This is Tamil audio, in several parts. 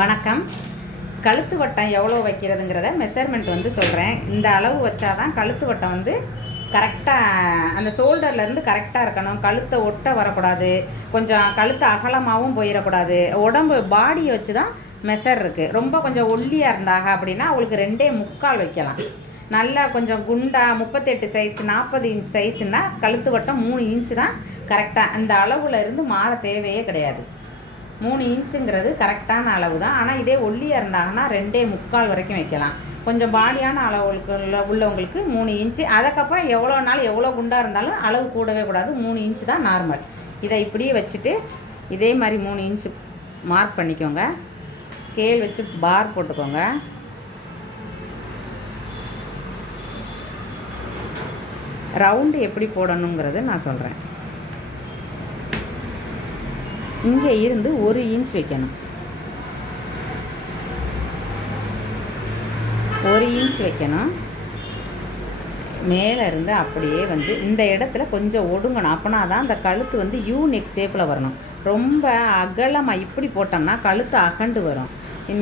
வணக்கம். கழுத்து வட்டம் எவ்வளோ வைக்கிறதுங்கிறத மெஷர்மெண்ட் வந்து சொல்கிறேன். இந்த அளவு வச்சா தான் கழுத்து வட்டம் வந்து கரெக்டாக அந்த ஷோல்டர்லேருந்து கரெக்டாக இருக்கணும். கழுத்தை ஒட்ட வரக்கூடாது, கொஞ்சம் கழுத்து அகலமாகவும் போயிடக்கூடாது. உடம்பு பாடியை வச்சு தான் மெஷர் இருக்குது. ரொம்ப கொஞ்சம் ஒல்லியாக இருந்தாங்க அப்படின்னா அவங்களுக்கு 2.25 வைக்கலாம். நல்லா கொஞ்சம் குண்டா 38 சைஸ் 40 இன்ச் சைஸுன்னா கழுத்து வட்டம் 3 இன்ச்சு தான் கரெக்டாக. அந்த அளவில் இருந்து மாற தேவையே கிடையாது. 3 இன்ச்சுங்கிறது கரெக்டான அளவு தான். ஆனால் இதே ஒல்லியாக இருந்தாங்கன்னா 2.25 வரைக்கும் வைக்கலாம். கொஞ்சம் பாடியான அளவுக்கு உள்ளவங்களுக்கு 3 இன்ச்சு. அதுக்கப்புறம் எவ்வளோ நாள் எவ்வளோ குண்டாக இருந்தாலும் அளவு கூடவே கூடாது. 3 இன்ச்சு தான் நார்மல். இதை இப்படியே வச்சுட்டு இதே மாதிரி 3 இன்ச்சு மார்க் பண்ணிக்கோங்க. ஸ்கேல் வச்சு பார் போட்டுக்கோங்க. ரவுண்டு எப்படி போடணுங்கிறது நான் சொல்கிறேன். இங்கே இருந்து 1 இன்ச் வைக்கணும். 1 இன்ச் வைக்கணும். மேலே இருந்து அப்படியே வந்து இந்த இடத்துல கொஞ்சம் ஒடுங்கணும். அப்போனா தான் அந்த கழுத்து வந்து யூனிக் ஷேப்பில் வரணும். ரொம்ப அகலமாக இப்படி போட்டோம்னா கழுத்து அகண்டு வரும்.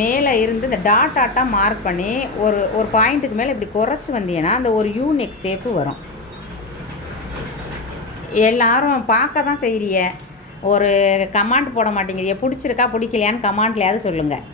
மேலே இருந்து இந்த டாட்டாக மார்க் பண்ணி ஒரு பாயிண்ட்டுக்கு மேலே இப்படி குறைச்சி வந்தீங்கன்னா அந்த ஒரு யூனிக் ஷேப்பு வரும். எல்லாரும் பார்க்க தான் செய்கிறீங்க, ஒரு கமாண்ட் போட மாட்டேங்கிறீங்க. பிடிச்சிருக்கா பிடிக்கலையான்னு கமாண்ட்லையாவது சொல்லுங்கள்.